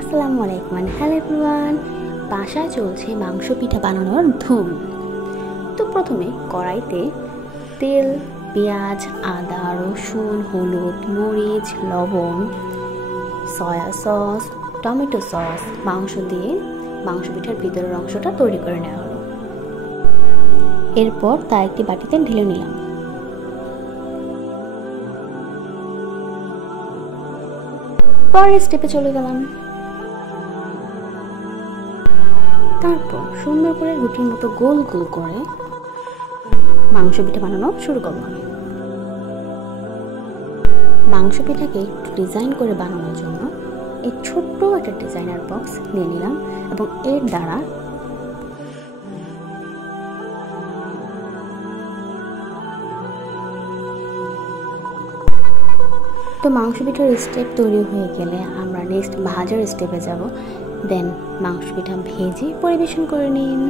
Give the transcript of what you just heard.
আসসালামু আলাইকুম hello everyone. বাসায় চলছে মাংস পিঠা বানানোর ধুম। তো প্রথমে কড়াইতে তেল, পেঁয়াজ, আদা, রসুন, হলুদ, মরিচ, লবণ, সয়া সস, টমেটো সস, মাংস দিয়ে মাংস পিঠার ভিতরের অংশটা তৈরি করে নেওয়া হলো। এরপর তা একটি বাটিতে ঢেলে নিলাম। পরের স্টেপে চলে গেলাম। তারপর সুন্দর করে রুটির মতো গোল গোল করে মাংস পিঠা বানানো শুরু করলাম। মাংস পিঠাকে একটু ডিজাইন করে বানানোর জন্য এই ছোট্ট একটা ডিজাইনার বক্স নিয়ে নিলাম এবং এর দ্বারা তো মাংস পিঠার স্টেপ তৈরি হয়ে গেলে আমরা নেক্সট ভাজার স্টেপে যাব। দেন মাংস পিঠা ভেজে পরিবেশন করে নিন।